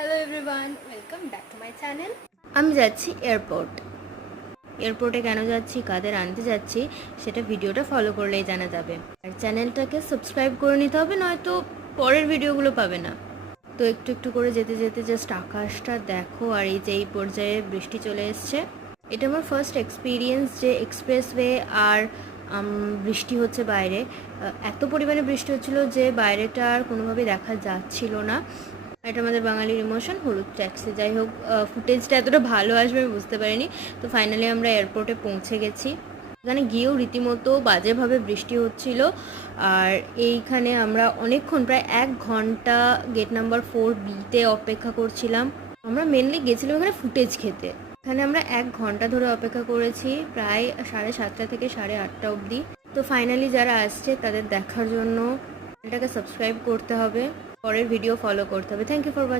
Hello everyone, welcome back to my channel. আমি যাচ্ছি এয়ারপোর্টে কেন যাচ্ছি, কাদের আনতে যাচ্ছি, সেটা ভিডিওটা ফলো করলেই জানা যাবে। আর চ্যানেলটাকে সাবস্ক্রাইব করে নিতে হবে, নয়তো পরের ভিডিওগুলো পাবে না। তো একটু একটু করে যেতে যেতে জাস্ট আকাশটা দেখো, আর এই যে এই পর্যায়ে বৃষ্টি চলে এসছে। এটা আমার ফার্স্ট এক্সপিরিয়েন্স যে এক্সপ্রেসওয়ে আর বৃষ্টি হচ্ছে বাইরে। এত পরিমাণে বৃষ্টি হচ্ছিলো যে বাইরেটা আর কোনোভাবেই দেখা যাচ্ছিল না। এটা আমাদের বাঙালির ইমোশন, হলুদ ট্যাক্সি। যাই হোক, ফুটেজটা এতটা ভালো আসবে আমি বুঝতে পারিনি। তো ফাইনালি আমরা এয়ারপোর্টে পৌঁছে গেছি। এখানে গিয়েও রীতিমতো বাজেভাবে বৃষ্টি হচ্ছিল। আর এইখানে আমরা অনেকক্ষণ, প্রায় 1 ঘন্টা গেট নাম্বার 4B-তে অপেক্ষা করছিলাম। আমরা মেনলি গেছিলাম এখানে ফুটেজ খেতে। এখানে আমরা 1 ঘন্টা ধরে অপেক্ষা করেছি, প্রায় 7:30 থেকে 8:30 অবধি। তো ফাইনালি যারা আসছে তাদের দেখার জন্য চ্যানেলটাকে সাবস্ক্রাইব করতে হবে, পরের ভিডিও ফলো করতে হবে। Thank you for watching.